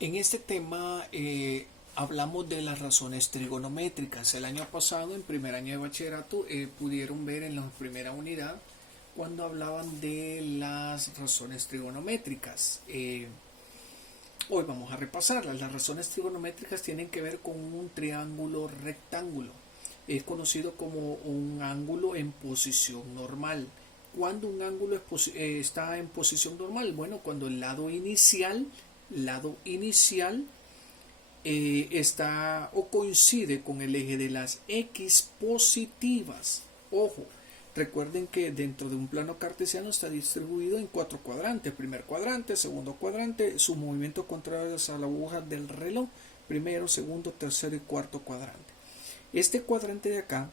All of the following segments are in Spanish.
En este tema hablamos de las razones trigonométricas. El año pasado, en primer año de bachillerato, pudieron ver en la primera unidad cuando hablaban de las razones trigonométricas. Hoy vamos a repasarlas. Las razones trigonométricas tienen que ver con un triángulo rectángulo. Es conocido como un ángulo en posición normal. ¿Cuándo un ángulo está en posición normal? Bueno, cuando el lado inicial está o coincide con el eje de las X positivas. Ojo, recuerden que dentro de un plano cartesiano está distribuido en 4 cuadrantes. Primer cuadrante, segundo cuadrante, su movimiento contrario a la aguja del reloj. Primero, segundo, tercero y cuarto cuadrante. Este cuadrante de acá,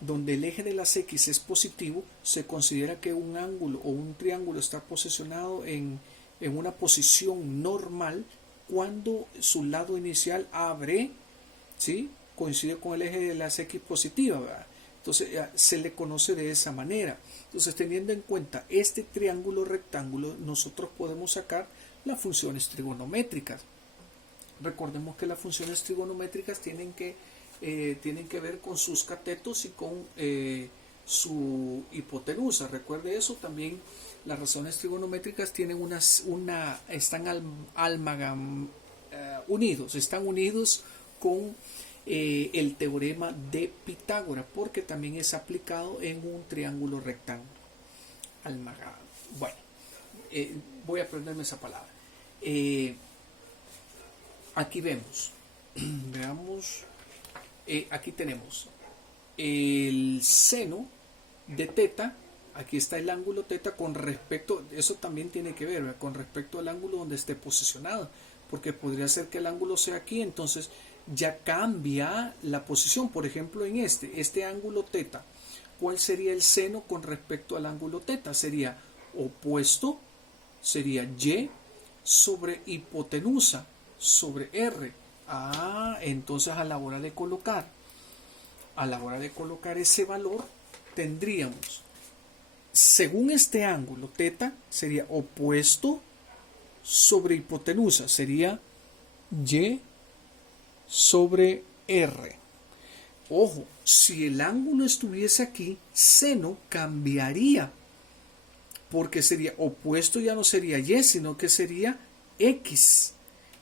donde el eje de las X es positivo, se considera que un ángulo o un triángulo está posicionado en una posición normal cuando su lado inicial abre, ¿sí?, coincide con el eje de las X positivas, ¿verdad? Entonces se le conoce de esa manera. Entonces, teniendo en cuenta este triángulo rectángulo, nosotros podemos sacar las funciones trigonométricas. Recordemos que las funciones trigonométricas tienen que ver con sus catetos y con su hipotenusa. Recuerde eso. También las razones trigonométricas tienen están unidos con el teorema de Pitágoras, porque también es aplicado en un triángulo rectángulo. Bueno, voy a aprenderme esa palabra. Aquí veamos, aquí tenemos el seno de teta. Aquí está el ángulo teta con respecto, eso también tiene que ver, ¿verdad?, con respecto al ángulo donde esté posicionado, porque podría ser que el ángulo sea aquí, entonces ya cambia la posición. Por ejemplo, en este ángulo teta, ¿cuál sería el seno con respecto al ángulo teta? Sería opuesto, sería y sobre hipotenusa sobre r. Entonces a la hora de colocar ese valor, tendríamos, según este ángulo teta, sería opuesto sobre hipotenusa, sería y sobre r. Ojo, si el ángulo estuviese aquí, seno cambiaría, porque sería opuesto, ya no sería y, sino que sería x.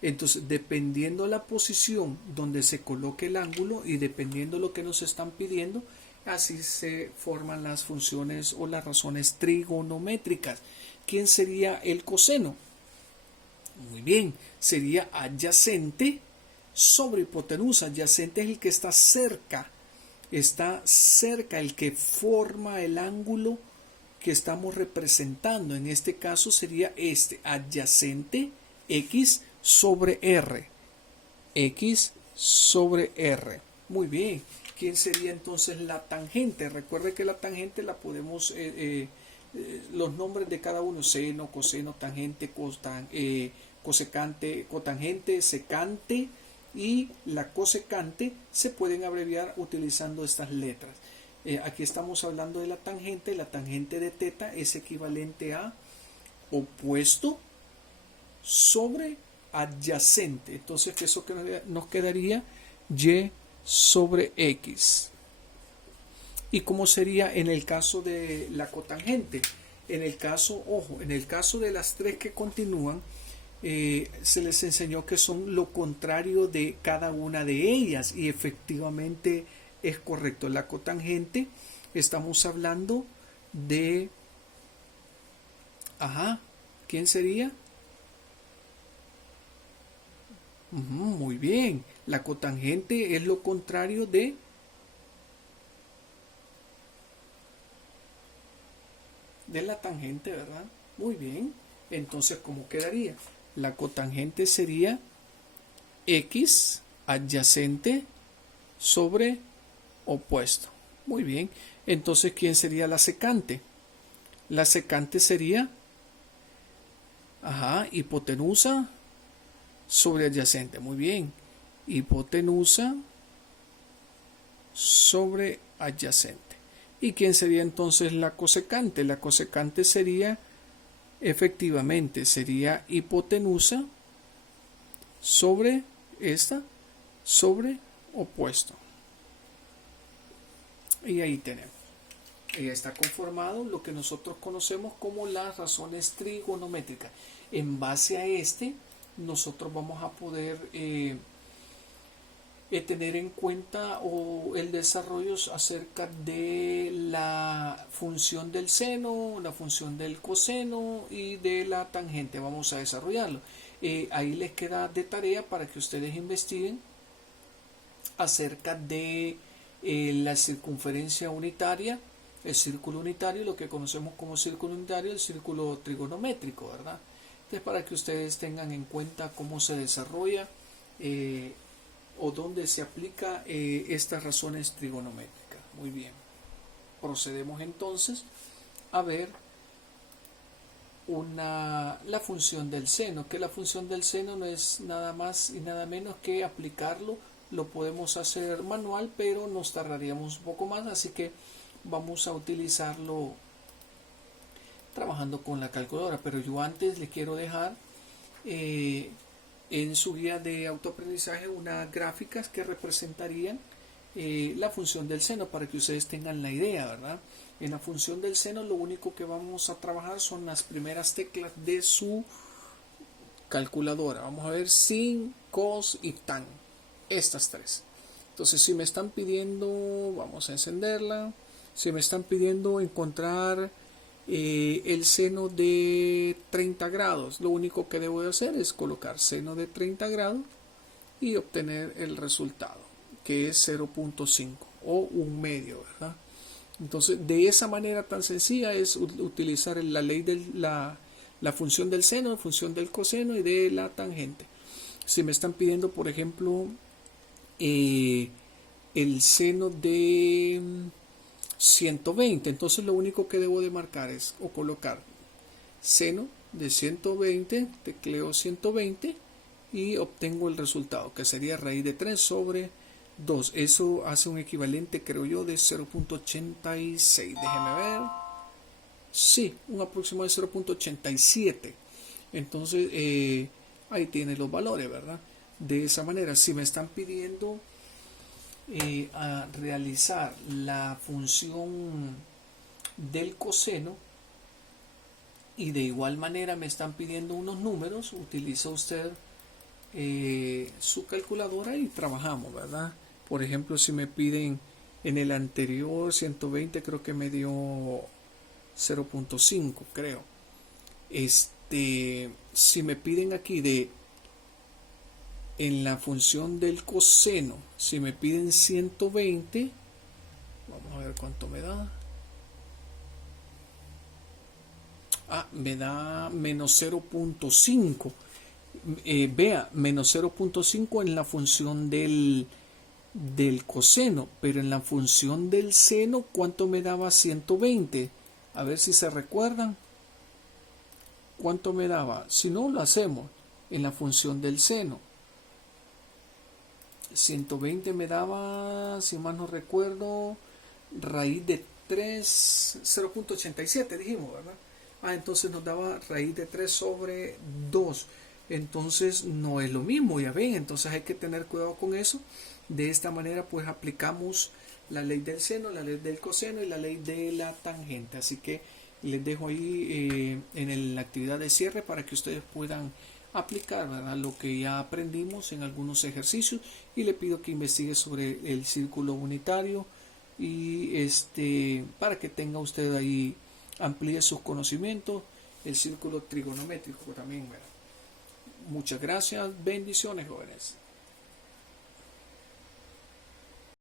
Entonces, dependiendo la posición donde se coloque el ángulo y dependiendo lo que nos están pidiendo, así se forman las funciones o las razones trigonométricas. ¿Quién sería el coseno? Muy bien, sería adyacente sobre hipotenusa. Adyacente es el que está cerca, el que forma el ángulo que estamos representando. En este caso sería adyacente, x sobre r. X sobre r. Muy bien. ¿Quién sería entonces la tangente? Recuerde que la tangente la podemos, los nombres de cada uno, seno, coseno, tangente, cosecante, cotangente, secante y la cosecante se pueden abreviar utilizando estas letras. Aquí estamos hablando de la tangente. La tangente de teta es equivalente a opuesto sobre adyacente. Entonces, eso que nos quedaría y sobre x. ¿Y cómo sería en el caso de la cotangente? En el caso de las tres que continúan, se les enseñó que son lo contrario de cada una de ellas, y efectivamente es correcto. La cotangente, estamos hablando de, ¿quién sería? Muy bien, la cotangente es lo contrario de la tangente, ¿verdad? Muy bien. Entonces, ¿cómo quedaría? La cotangente sería x adyacente sobre opuesto. Muy bien. Entonces, ¿quién sería la secante? La secante sería hipotenusa sobre adyacente. Muy bien. Hipotenusa sobre adyacente. ¿Y quién sería entonces la cosecante? La cosecante sería, efectivamente, sería hipotenusa sobre esta, sobre opuesto. Y ahí tenemos. Y está conformado lo que nosotros conocemos como las razones trigonométricas. En base a nosotros vamos a poder tener en cuenta el desarrollo acerca de la función del seno, la función del coseno y de la tangente. Vamos a desarrollarlo. Ahí les queda de tarea para que ustedes investiguen acerca de la circunferencia unitaria, el círculo unitario, lo que conocemos como círculo unitario, el círculo trigonométrico, ¿verdad? Entonces, para que ustedes tengan en cuenta cómo se desarrolla o dónde se aplica estas razones trigonométricas. Muy bien. Procedemos entonces a ver la función del seno, que la función del seno no es nada más y nada menos que aplicarlo. Lo podemos hacer manual, pero nos tardaríamos un poco más, así que vamos a utilizarlo trabajando con la calculadora. Pero yo antes le quiero dejar en su guía de autoaprendizaje unas gráficas que representarían la función del seno para que ustedes tengan la idea, ¿verdad? En la función del seno lo único que vamos a trabajar son las primeras teclas de su calculadora. Vamos a ver sin, cos y tan. Estas tres. Entonces, si me están pidiendo, vamos a encenderla. Si me están pidiendo encontrar el seno de 30 grados, lo único que debo de hacer es colocar seno de 30 grados y obtener el resultado, que es 0.5 o un medio, ¿verdad? Entonces, de esa manera tan sencilla es utilizar la ley de la función del seno, la función del coseno y de la tangente. Si me están pidiendo, por ejemplo, el seno de 120, entonces lo único que debo de marcar es o colocar seno de 120, tecleo 120 y obtengo el resultado, que sería raíz de 3 sobre 2. Eso hace un equivalente, creo yo, de 0.86. Déjeme ver. Sí, un aproximado de 0.87. Entonces ahí tiene los valores, ¿verdad? De esa manera, si me están pidiendo a realizar la función del coseno y de igual manera me están pidiendo unos números, utiliza usted su calculadora y trabajamos, ¿verdad? Por ejemplo, si me piden en el anterior 120, creo que me dio 0.5, creo. Si me piden aquí en la función del coseno, si me piden 120, vamos a ver cuánto me da. Me da menos 0.5. Vea, menos 0.5 en la función del coseno, pero en la función del seno, ¿cuánto me daba 120? A ver si se recuerdan. ¿Cuánto me daba? Si no, lo hacemos en la función del seno. 120 me daba, si mal no recuerdo, raíz de 3, 0.87 dijimos, ¿verdad? Entonces nos daba raíz de 3 sobre 2. Entonces no es lo mismo, ya ven, entonces hay que tener cuidado con eso. De esta manera pues aplicamos la ley del seno, la ley del coseno y la ley de la tangente. Así que les dejo ahí en la actividad de cierre para que ustedes puedan aplicar, ¿verdad?, lo que ya aprendimos en algunos ejercicios, y le pido que investigue sobre el círculo unitario y para que tenga usted ahí, amplíe sus conocimientos, el círculo trigonométrico también, ¿verdad? Muchas gracias, bendiciones, jóvenes.